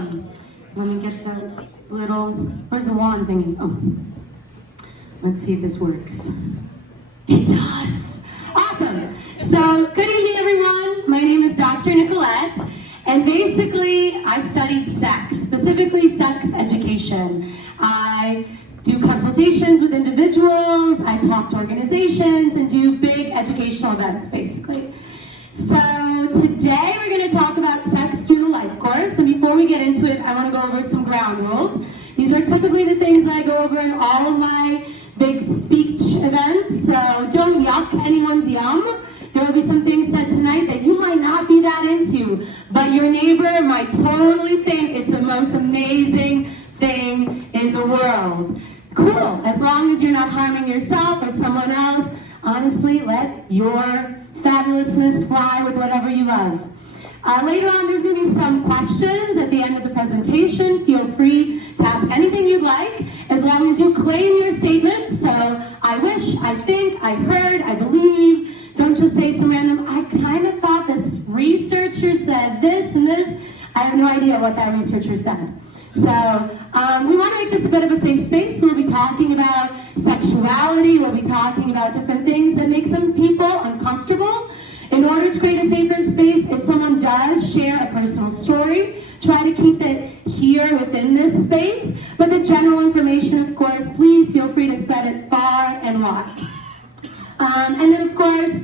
Awesome. Let me get the little, where's the wand thingy? Oh, let's see if this works. It does. Awesome. So, good evening, everyone. My name is Dr. Nicolette, and basically, I studied sex, specifically sex education. I do consultations with individuals, I talk to organizations, and do big educational events, basically. So today we're going to talk about sex through the life course, and before we get into it, I want to go over some ground rules. These are typically the things that I go over in all of my big speech events, so don't yuck anyone's yum. There will be some things said tonight that you might not be that into, but your neighbor might totally think it's the most amazing thing in the world. Cool, as long as you're not harming yourself or someone else, honestly, let your fabulousness fly with whatever you love. Later on, there's going to be some questions at the end of the presentation. Feel free to ask anything you'd like, as long as you claim your statements. So, I wish, I think, I heard, I believe. Don't just say some random, I kind of thought this researcher said this and this. I have no idea what that researcher said. So, we want to make this a bit of a safe space. We'll be talking about sexuality, we'll be talking about different things that make some people uncomfortable. In order to create a safer space, if someone does share a personal story, try to keep it here within this space. But the general information, of course, please feel free to spread it far and wide. And then, of course,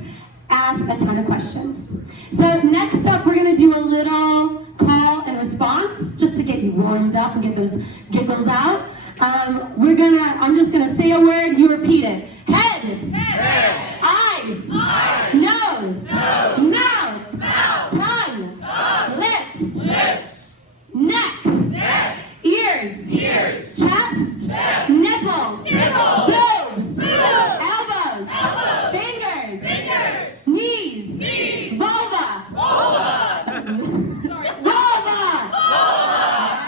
ask a ton of questions. So next up, we're going to do a little call and response, just to get you warmed up and get those giggles out. I'm just gonna say a word, you repeat it. Head. Head. Eyes. Eyes. Nose. Nose. Mouth. Mouth. Tongue. Tongue. Lips. Lips. Neck. Neck. Ears. Ears. Chest. Chest. Nipples. Nipples. Boobs. Boobs. Elbows. Elbows. Fingers. Fingers. Knees. Knees. Vulva. Vulva. Vulva.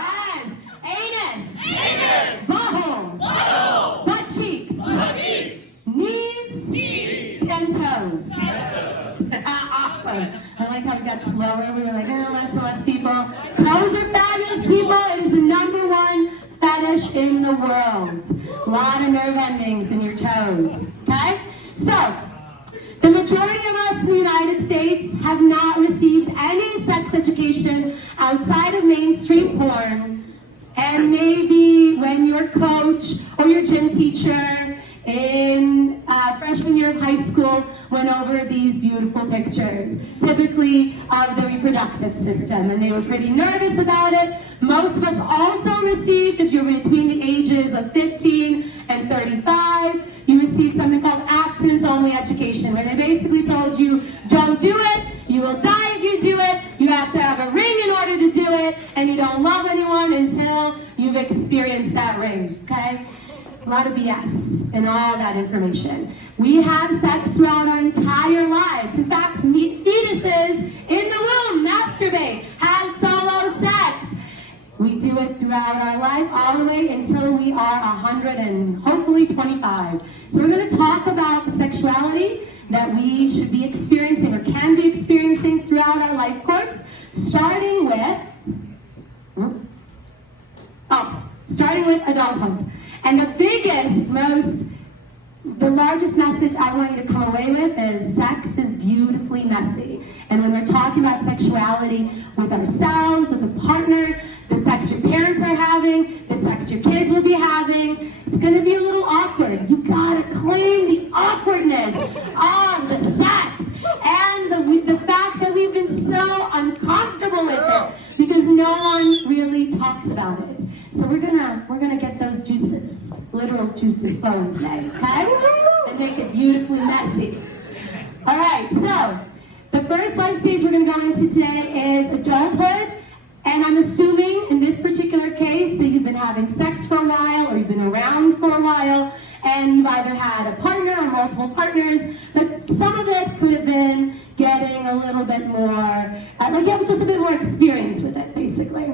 Yes. Anus. Anus. Butthole. Butthole. Butt cheeks. Butt cheeks. Knees. Knees. And toes. Awesome. I like how we got slower. We were like, less and less people. Toes are fabulous, people. It is the #1 fetish in the world. A lot of nerve endings in your toes. Okay? So, the majority of us in the United States have not received any sex education outside of mainstream porn, and maybe when your coach or your gym teacher in freshman year of high school went over these beautiful pictures, typically of the reproductive system, and they were pretty nervous about it. Most of us also received, if you're between the ages of 15 and 35, you received something called abstinence-only education, where they basically told you, don't do it, you will die if you do it, you have to have a ring in order to do it, and you don't love anyone until you've experienced that ring, okay? A lot of BS and all that information. We have sex throughout our entire lives. In fact, fetuses in the womb masturbate, have solo sex. We do it throughout our life, all the way until we are 100 and hopefully 25. So we're going to talk about the sexuality that we should be experiencing or can be experiencing throughout our life course, starting with adulthood. And the biggest, the largest message I want you to come away with is sex is beautifully messy. And when we're talking about sexuality with ourselves, with a partner, the sex your parents are having, the sex your kids will be having, it's going to be a little awkward. You gotta claim the awkwardness of the sex and the fact that we've been so uncomfortable with it because no one really talks about it. So we're gonna get those juices, literal juices flowing today, okay? And make it beautifully messy. All right, so the first life stage we're gonna go into today is adulthood. And I'm assuming in this particular case that you've been having sex for a while or you've been around for a while and you've either had a partner or multiple partners, but some of it could have been getting a little bit more, like you have just a bit more experience with it, basically.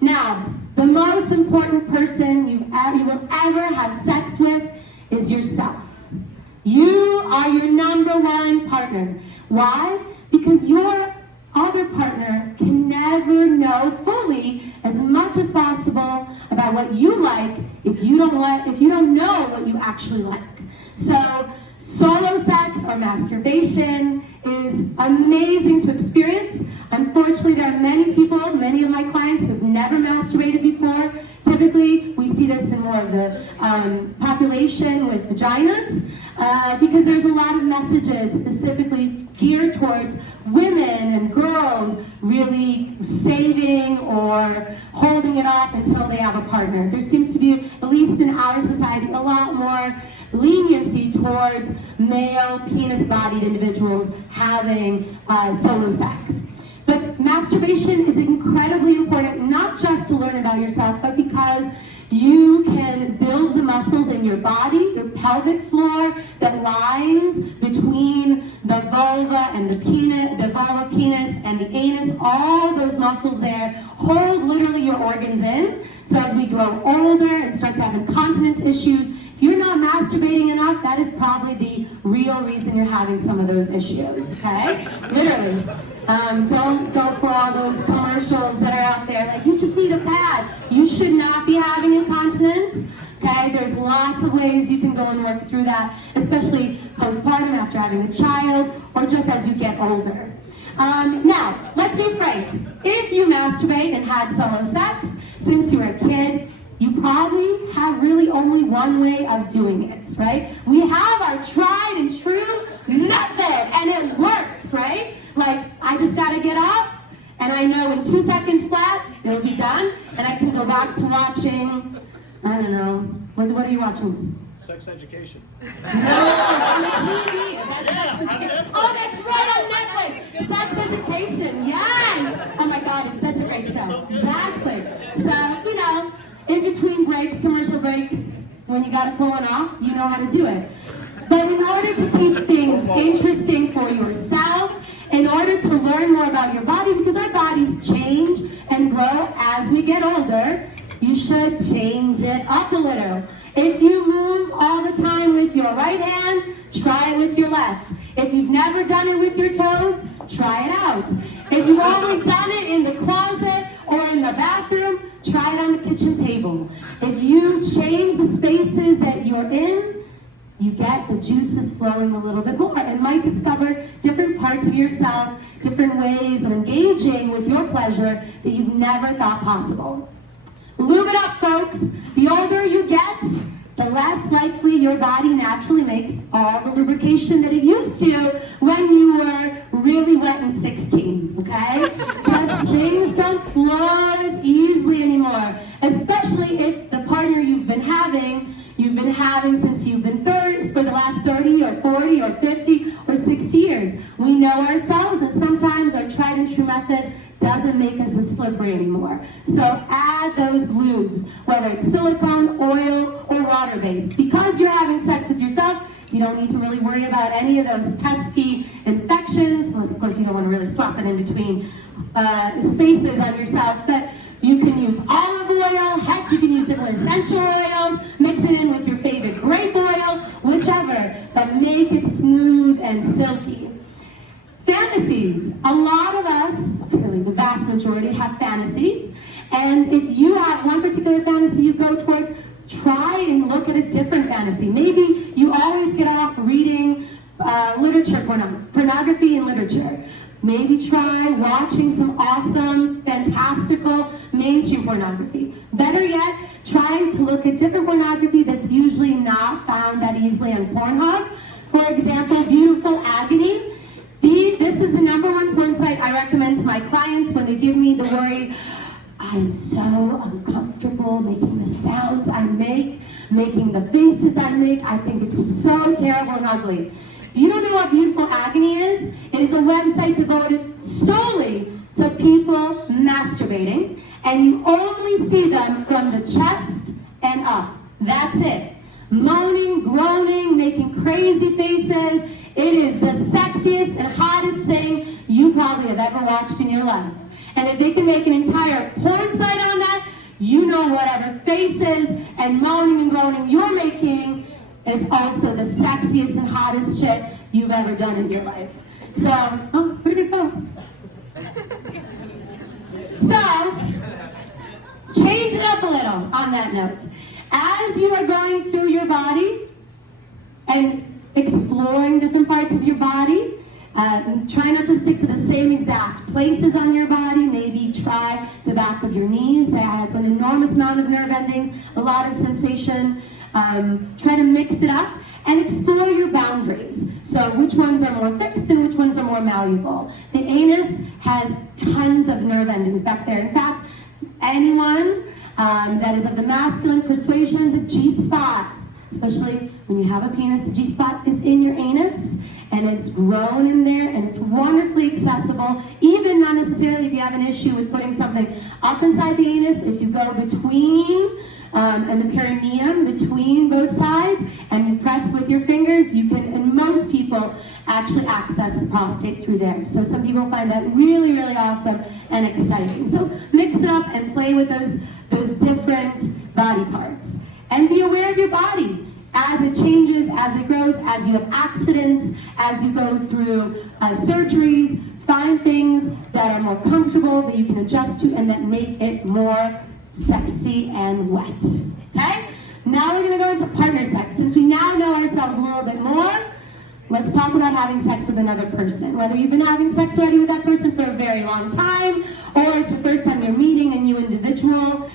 Now, the most important person you will ever have sex with is yourself. You are your #1 partner. Why? Because you're other partner can never know fully as much as possible about what you like if you don't know what you actually like. So solo sex or masturbation is amazing to experience. Unfortunately, there are many people, many of my clients who have never masturbated before. Typically, we see this in more of the population with vaginas because there's a lot of messages specifically geared towards women and girls really saving or holding it off until they have a partner. There seems to be, at least in our society, a lot more leniency towards male penis-bodied individuals having solo sex. But masturbation is incredibly important, not just to learn about yourself, but because you can build the muscles in your body, your pelvic floor, that lines between the vulva and the penis, the vulva, penis, and the anus. All those muscles there hold literally your organs in. So as we grow older and start to have incontinence issues, if you're not masturbating enough, that is probably the real reason you're having some of those issues, okay? Literally. Don't go for all those commercials that are out there, like, you just need a pad. You should not be having incontinence, okay? There's lots of ways you can go and work through that, especially postpartum after having a child, or just as you get older. Now, let's be frank. If you masturbate and had solo sex since you were a kid, you probably have really only one way of doing it, right? We have our tried and true method, and it works, right? Like, I just gotta get off, and I know in 2 seconds flat, it'll be done, and I can go back to watching, I don't know, what are you watching? Sex Education. No, on the TV. Oh, that's right, on Netflix. Sex Education, yes. Oh my God, it's such a great show. Exactly. So, you know, in between breaks, commercial breaks, when you gotta pull one off, you know how to do it. But in order to keep things interesting for yourself, in order to learn more about your body, because our bodies change and grow as we get older, you should change it up a little. If you move all the time with your right hand, try it with your left. If you've never done it with your toes, try it out. If you've only done it in the closet or in the bathroom, try it on the kitchen table. If you change the spaces that you're in, you get the juices flowing a little bit more and might discover different parts of yourself, different ways of engaging with your pleasure that you've never thought possible. Lube it up, folks. The older you get, the less likely your body naturally makes all the lubrication that it used to when you were really wet and 16, okay? Just things don't flow as easily anymore, especially if the partner you've been having since you've been for the last 30 or 40 or 50 or 60 years. We know ourselves, and sometimes our tried and true method doesn't make us as slippery anymore. So add those lubes, whether it's silicone, oil, or water-based. Because you're having sex with yourself, you don't need to really worry about any of those pesky infections, unless of course you don't want to really swap it in between spaces on yourself. But you can use olive oil, heck, you can use different essential oils, mix it in with your favorite grape oil, whichever, but make it smooth and silky. Fantasies. A lot of us, really the vast majority, have fantasies. And if you have one particular fantasy you go towards, try and look at a different fantasy. Maybe you always get off reading literature, pornography and literature. Maybe try watching some awesome, fantastical, mainstream pornography. Better yet, trying to look at different pornography that's usually not found that easily on Pornhub. For example, Beautiful Agony. This is the #1 porn site I recommend to my clients when they give me the worry, I'm so uncomfortable making the sounds I make, making the faces I make. I think it's so terrible and ugly. If you don't know what Beautiful Agony is, it is a website devoted solely to people masturbating, and you only see them from the chest and up. That's it. Moaning, groaning, making crazy faces. It is the sexiest and hottest thing you probably have ever watched in your life. And if they can make an entire porn site on that, you know whatever faces and moaning and groaning you're making is also the sexiest and hottest shit you've ever done in your life. So, oh, where'd it go? So, change it up a little on that note. As you are going through your body and exploring different parts of your body, try not to stick to the same exact places on your body. Maybe try the back of your knees. That has an enormous amount of nerve endings, a lot of sensation. Try to mix it up and explore your boundaries. So which ones are more fixed and which ones are more malleable. The anus has tons of nerve endings back there. In fact, anyone that is of the masculine persuasion, the G-spot, especially when you have a penis, the G-spot is in your anus, and it's grown in there, and it's wonderfully accessible, even not necessarily if you have an issue with putting something up inside the anus. If you go between and the perineum, between both sides, and you press with your fingers, you can, and most people actually access the prostate through there. So some people find that really, really awesome and exciting. So mix it up and play with those different body parts. And be aware of your body as it changes, as it grows, as you have accidents, as you go through surgeries. Find things that are more comfortable, that you can adjust to, and that make it more sexy and wet. Okay? Now we're going to go into partner sex. Since we now know ourselves a little bit more, let's talk about having sex with another person. Whether you've been having sex already with that person for a very long time, or it's the first time you're meeting a new individual.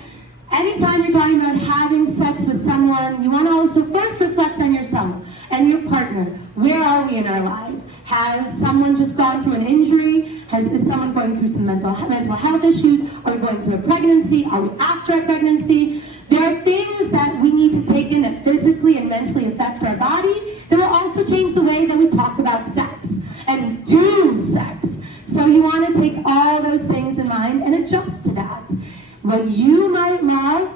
Anytime you're talking about having sex with someone, you want to also first reflect on yourself and your partner. Where are we in our lives? Has someone just gone through an injury? Is someone going through some mental health issues? Are we going through a pregnancy? Are we after a pregnancy? There are things that we need to take in that physically and mentally affect our body that will also change the way that we talk about sex and do sex. So you want to take all those things in mind and adjust to that. What you might love,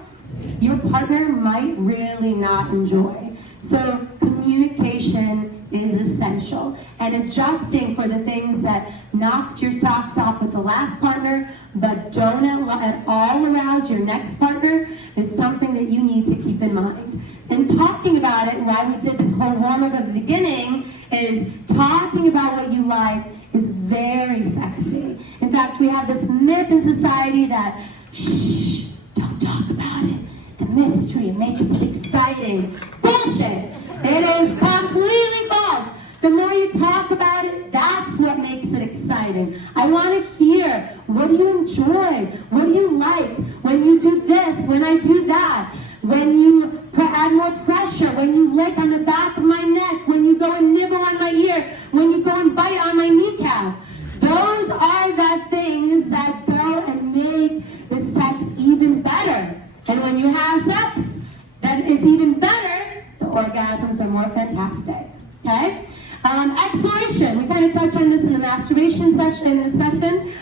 your partner might really not enjoy. So communication is essential. And adjusting for the things that knocked your socks off with the last partner, but don't at all arouse your next partner, is something that you need to keep in mind. And talking about it, why we did this whole warm-up at the beginning, is talking about what you like is very sexy. In fact, we have this myth in society that shh, don't talk about it. The mystery makes it exciting. Bullshit! It is completely false. The more you talk about it, that's what makes it exciting. I want to hear, what do you enjoy? What do you like? When you do this, when I do that, when you add more pressure, when you lick on the back of my neck, when you go and nibble on my ear, when you go and bite on my kneecap. Those are the things that go and make the sex even better. And when you have sex that is even better, the orgasms are more fantastic. Okay? Exploration. We kind of touched on this in the masturbation session.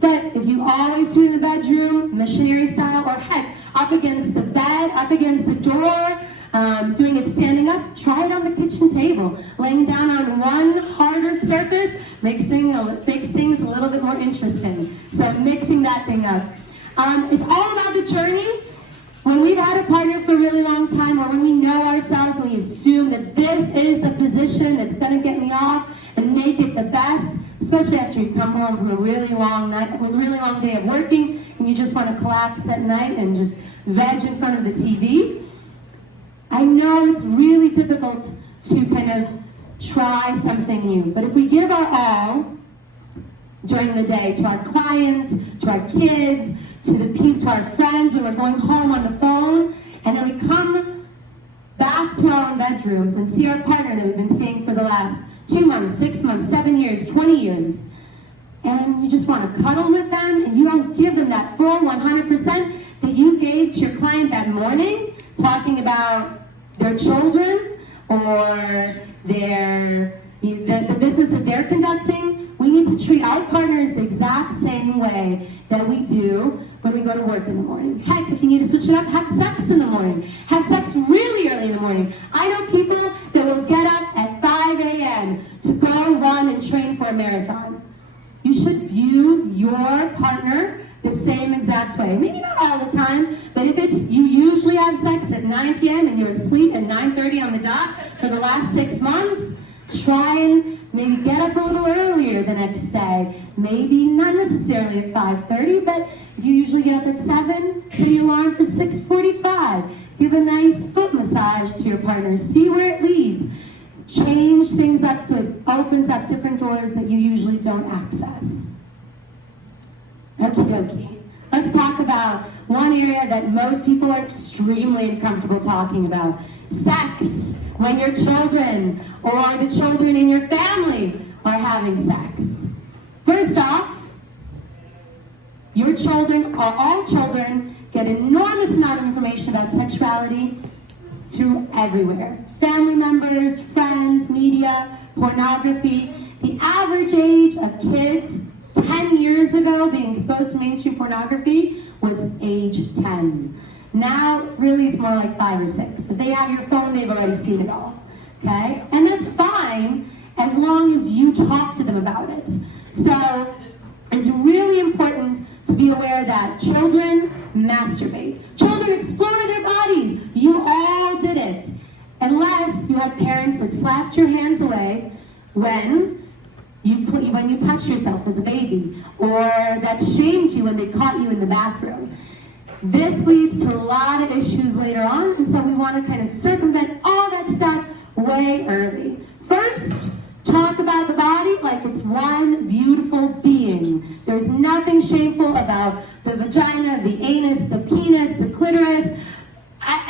But if you always do it in the bedroom, missionary style, or heck, up against the bed, up against the door, doing it standing up, try it on the kitchen table. Laying down on one harder surface makes things a little bit more interesting. So mixing that thing up. It's all about the journey. When we've had a partner for a really long time, or when we know ourselves and we assume that this is the position that's going to get me off and make it the best, especially after you come home from a really long night, with a really long day of working, and you just want to collapse at night and just veg in front of the TV. I know it's really difficult to kind of try something new, but if we give our all during the day to our clients, to our kids, to our friends when we're going home on the phone, and then we come back to our own bedrooms and see our partner that we've been seeing for the last 2 months, 6 months, 7 years, 20 years, and you just want to cuddle with them, and you don't give them that full 100% that you gave to your client that morning, talking about their children or the business that they're conducting. We need to treat our partners the exact same way that we do when we go to work in the morning. Heck, if you need to switch it up, have sex in the morning. Have sex really early in the morning. I know people that will get up at 5 a.m. to go run and train for a marathon. You should view your partner the same exact way. Maybe not all the time, but if you usually have sex at 9 p.m. and you're asleep at 9:30 on the dot for the last 6 months, Try and maybe get up a little earlier the next day. Maybe not necessarily at 5:30, but if you usually get up at 7, set your alarm for 6:45. Give a nice foot massage to your partner. See where it leads. Change things up so it opens up different doors that you usually don't access. Okie dokie. Let's talk about one area that most people are extremely uncomfortable talking about. Sex. When your children or the children in your family are having sex. First off, your children, or all children, get an enormous amount of information about sexuality through everywhere. Family members, friends, media, pornography. The average age of kids 10 years ago being exposed to mainstream pornography was age 10. Now, really, it's more like 5 or 6. If they have your phone, they've already seen it all, okay? And that's fine as long as you talk to them about it. So, it's really important to be aware that children masturbate. Children explore their bodies. You all did it. Unless you had parents that slapped your hands away when you touched yourself as a baby, or that shamed you when they caught you in the bathroom. This leads to a lot of issues later on, and so we want to kind of circumvent all that stuff way early. First, talk about the body like it's one beautiful being. There's nothing shameful about the vagina, the anus, the penis, the clitoris,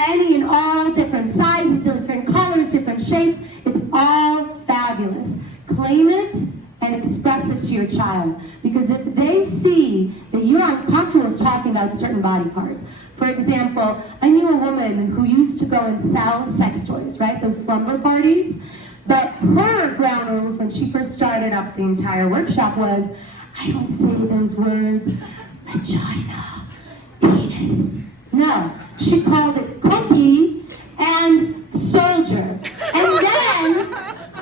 any and all different sizes, different colors, different shapes. It's all fabulous. Claim it and express it to your child. Because if they see that you're uncomfortable with talking about certain body parts, for example, I knew a woman who used to go and sell sex toys, right? Those slumber parties. But her ground rules when she first started up the entire workshop was, I don't say those words, vagina, penis. No, she called it cookie and soldier. And then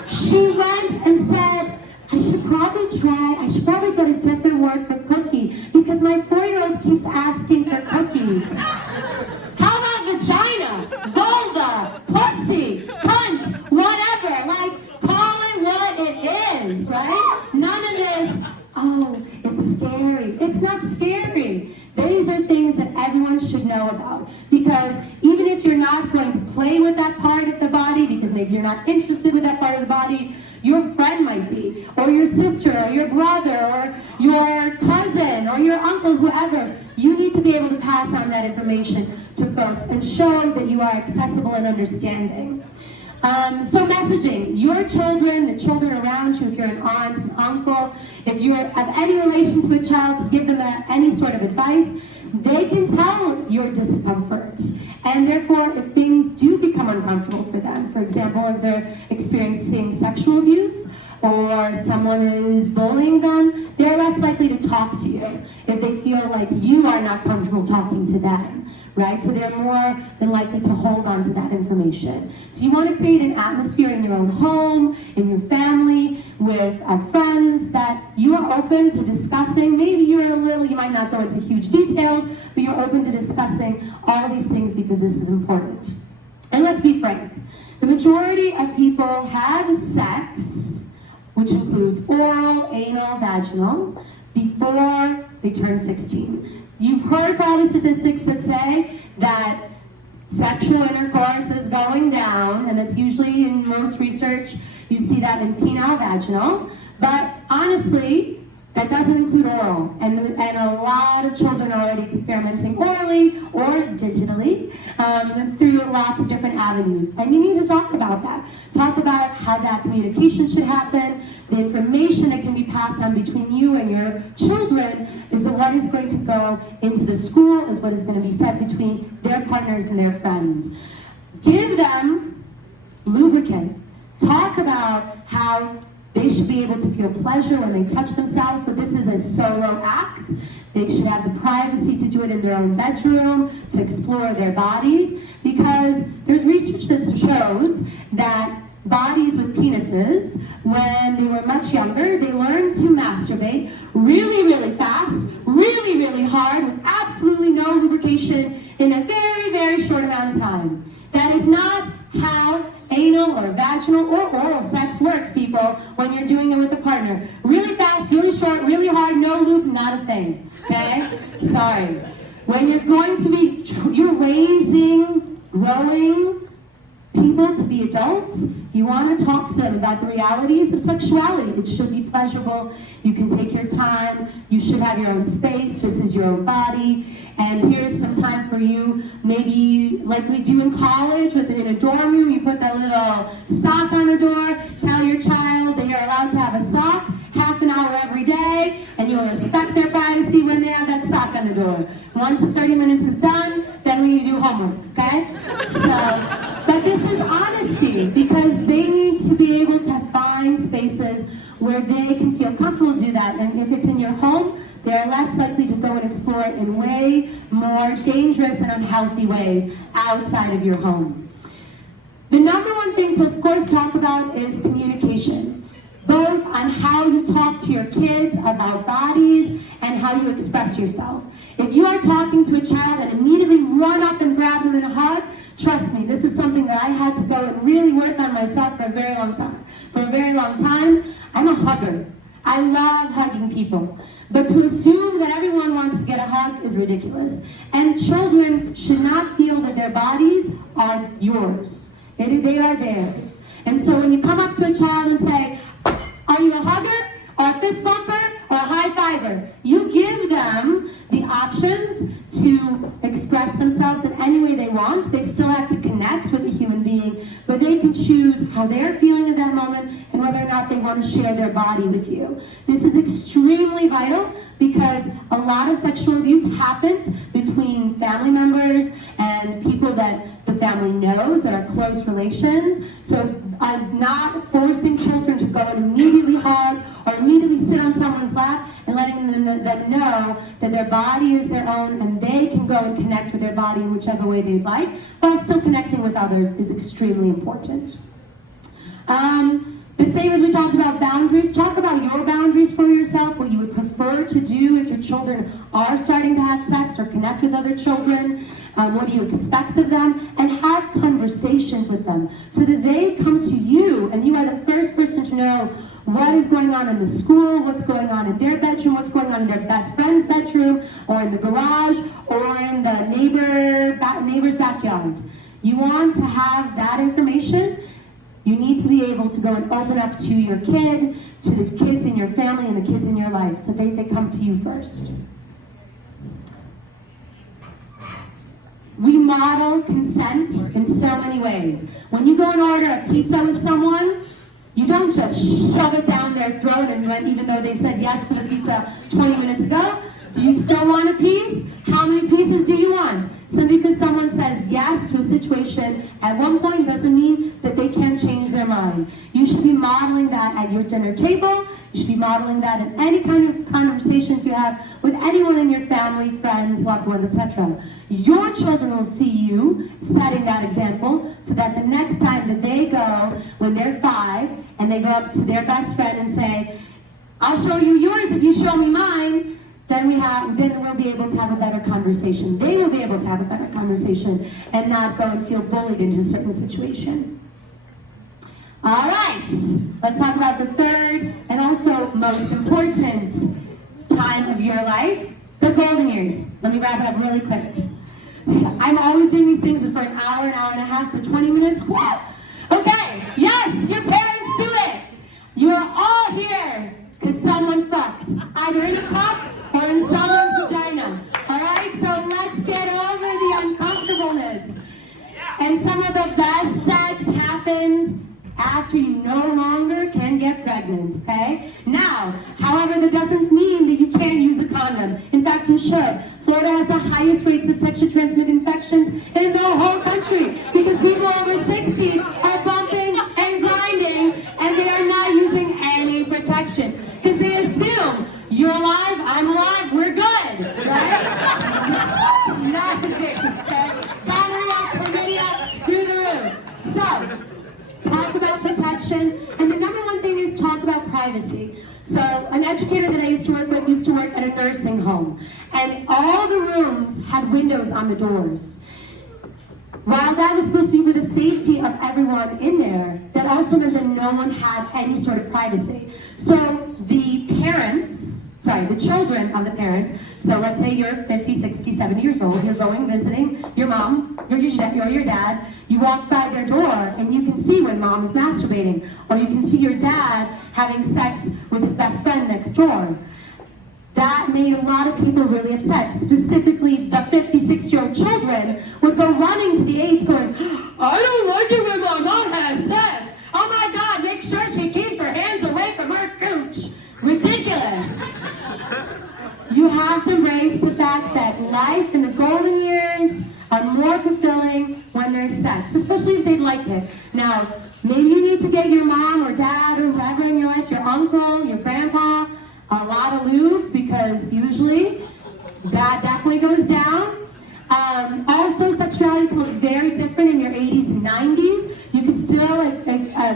she went and said, I should probably get a different word for cookie because my 4-year-old keeps asking for cookies. How about vagina, vulva, pussy, cunt, whatever? Like, call it what it is, right? None of this, oh, it's scary. It's not scary. These are things that everyone should know about. Because even if you're not going to play with that part of the body, because maybe you're not interested with that part of the body, your friend might be, or your sister, or your brother, or your cousin, or your uncle, whoever. You need to be able to pass on that information to folks and show that you are accessible and understanding. So messaging, your children, the children around you, if you're an aunt, an uncle, if you have any relation to a child, to give them any sort of advice, they can tell your discomfort. And therefore, if things do become uncomfortable for them, for example, if they're experiencing sexual abuse, or someone is bullying them, they're less likely to talk to you if they feel like you are not comfortable talking to them, right? So they're more than likely to hold on to that information. So you want to create an atmosphere in your own home, in your family, with friends that you are open to discussing. Maybe you might not go into huge details, but you're open to discussing all these things because this is important. And let's be frank, the majority of people have sex, which includes oral, anal, vaginal, before they turn 16. You've heard probably statistics that say that sexual intercourse is going down, and that's usually in most research, you see that in penile, vaginal, but honestly, that doesn't include oral, and a lot of children are already experimenting orally or digitally through lots of different avenues. And you need to talk about that. Talk about how that communication should happen. The information that can be passed on between you and your children is that what is going to go into the school, is what is going to be said between their partners and their friends. Give them lubricant. Talk about how they should be able to feel pleasure when they touch themselves, but this is a solo act. They should have the privacy to do it in their own bedroom, to explore their bodies, because there's research that shows that bodies with penises, when they were much younger, they learned to masturbate really, really fast, really, really hard, with absolutely no lubrication in a very, very short amount of time. That is not how a anal or vaginal or oral sex works, people, when you're doing it with a partner. Really fast, really short, really hard, no loop, not a thing, okay? Sorry. When you're going to be, you're raising, growing people to be adults, you want to talk to them about the realities of sexuality. It should be pleasurable. You can take your time. You should have your own space. This is your own body. And here's some time for you. Maybe like we do in college, in a dorm room, you put that little sock on the door. Tell your child they are allowed to have a sock half an hour every day, and you'll respect their privacy when they have that sock on the door. Once the 30 minutes is done, then we need to do homework, okay? But this is honesty, because they need to be able to find spaces where they can feel comfortable to do that. And if it's in your home, they are less likely to go and explore it in way more dangerous and unhealthy ways outside of your home. The number one thing to, of course, talk about is communication, both on how you talk to your kids about bodies and how you express yourself. If you are talking to a child and immediately run up and grab them in a hug, trust me, this is something that I had to go and really work on myself for a very long time. For a very long time, I'm a hugger. I love hugging people. But to assume that everyone wants to get a hug is ridiculous. And children should not feel that their bodies are yours. They are theirs. And so when you come up to a child and say, are you a hugger, or a fist bumper, or a high fiver? You give them the options to express themselves in any way they want. They still have to connect with a human being, but they can choose how they're feeling at that moment and whether or not they want to share their body with you. This is extremely vital because a lot of sexual abuse happens between family members and people that the family knows, that are close relations. So I'm not forcing children to go and immediately hug or immediately sit on someone's lap and letting them know that their body is their own and they can go and connect with their body in whichever way they'd like, while still connecting with others is extremely important. The same as we talked about boundaries, talk about your boundaries for yourself, what you would prefer to do if your children are starting to have sex or connect with other children, what do you expect of them, and have conversations with them so that they come to you and you are the first person to know what is going on in the school, what's going on in their bedroom, what's going on in their best friend's bedroom, or in the garage, or in the neighbor's backyard. You want to have that information. You need to be able to go and open up to your kid, to the kids in your family and the kids in your life, so they come to you first. We model consent in so many ways. When you go and order a pizza with someone, you don't just shove it down their throat, and even though they said yes to the pizza 20 minutes ago, do you still want a piece? How many pieces do you want? Simply because someone says yes to a situation at one point doesn't mean that they can't change their mind. You should be modeling that at your dinner table. You should be modeling that in any kind of conversations you have with anyone in your family, friends, loved ones, etc. Your children will see you setting that example so that the next time that they go, when they're 5, and they go up to their best friend and say, I'll show you yours if you show me mine, then we'll be able to have a better conversation. They will be able to have a better conversation and not go and feel bullied into a certain situation. All right, let's talk about the third and also most important time of your life, the golden years. Let me wrap it up really quick. I'm always doing these things for an hour and a half, so 20 minutes, what? Okay, yes, your parents do it. You're all here because someone fucked, either in a cup or in someone's vagina. All right, so let's get over the uncomfortableness. And some of the best sex happens after you no longer can get pregnant, okay? Now, however, that doesn't mean that you can't use a condom. In fact, you should. Florida has the highest rates of sexually transmitted infections in the whole country because people over 60 are bumping and grinding and they are not using any protection because they assume you're alive, I'm alive, we're good, right? Nothing, okay? Gonorrhea, chlamydia, through the roof. So, talk about protection, and the number one thing is talk about privacy. So, an educator that I used to work with used to work at a nursing home, and all the rooms had windows on the doors. while that was supposed to be for the safety of everyone in there, that also meant that no one had any sort of privacy. So the children of the parents, so let's say you're 50, 60, 70 years old, you're going visiting your mom, or your dad, you walk by their door and you can see when mom is masturbating, or you can see your dad having sex with his best friend next door. That made a lot of people really upset. Specifically, the 56-year-old children would go running to the aides going, I don't like it when my mom has sex. Oh my God, make sure she keeps her hands away from her cooch. Ridiculous. You have to embrace the fact that life in the golden years are more fulfilling when there's sex, especially if they like it. Now, maybe you need to get your mom or dad or whoever in your life, your uncle, your grandpa, a lot of lube, because usually that definitely goes down. Also, sexuality can look very different in your 80s and 90s. You can still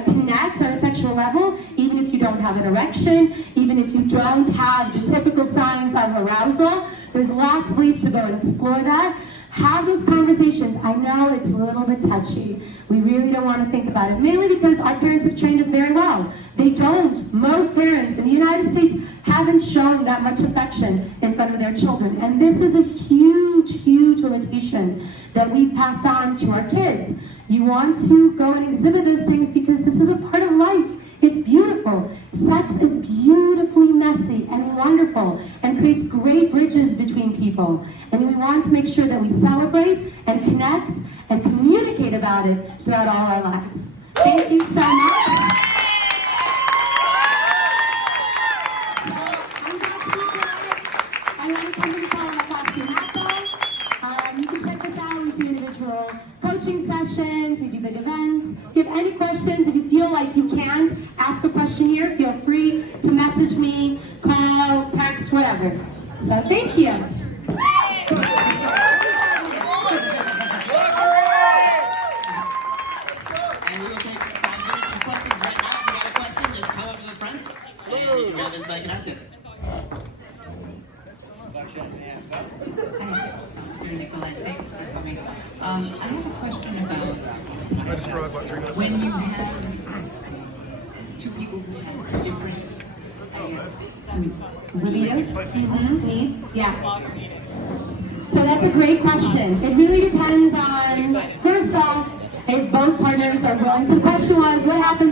connect on a sexual level, even if you don't have an erection, even if you don't have the typical signs of arousal. There's lots of ways to go and explore that. Have those conversations. I know it's a little bit touchy. We really don't want to think about it, mainly because our parents have trained us very well. They don't. Most parents in the United States haven't shown that much affection in front of their children. And this is a huge, huge limitation that we've passed on to our kids. You want to go and exhibit those things because this is a part of life. It's beautiful. Sex is beautifully messy and wonderful and creates great bridges between people. And we want to make sure that we celebrate and connect and communicate about it throughout all our lives. Thank you so much. I'm Dr. Nicolette. I run a company called Apassionato Co. You can check us out. We do individual coaching sessions. We do big events. If you have any questions, if you feel like you can't ask a question here, feel free to message me, call, text, whatever. So thank you. And we will take 5 minutes of questions right now. If you got a question, just come up to the front and you can grab this mic and ask it. Hi, Dr. Nicolette, thanks for coming. I have a question about when you have two people who have different, I guess, libidos, needs, yes. So that's a great question. It really depends on, first off, if both partners are willing. So the question was, what happens